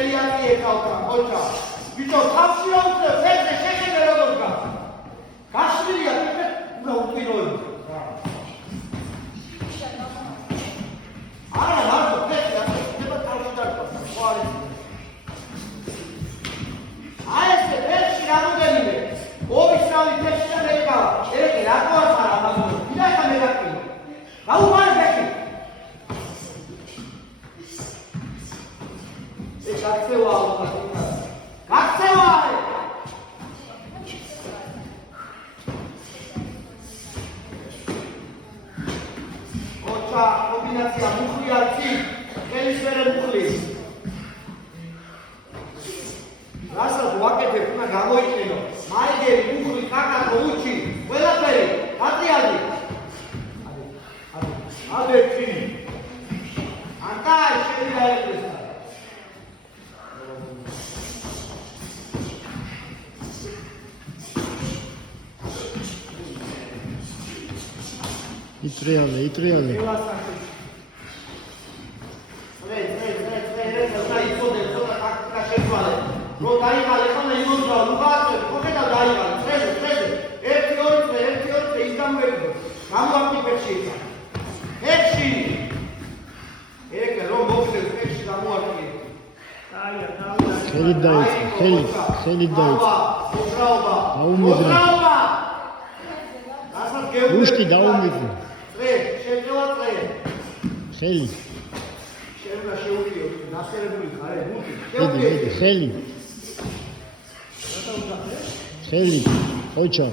Eliaki ekauka, ocha. Vito, kapsio utre, fete, shekene rodorka. Kashmiria, una upiroi. Ara, marco, fete, neba tarudar, quali. Aese, fete, ramudenive. Ovi savi fete, meka. Eke, rakoa sara, mazu. Iraika megaki. Gau mare fete. Как ты вау, как ты вау! Ocha, kombinacja muchli arci, elisfere muchli. Rasa duakete puna gamoikeno. Maigeri muchli kakako uchi, ყველაფერი, პატრიარქი. აბეთი. ანტა შეიძლება ეს Itriale. Ხელი დაიწყო. უშკი დაუმიგრე. ხელი. შეიძლება შეულიო, ნასერებული ხარე, ბუთი. ხელი. ოჩა.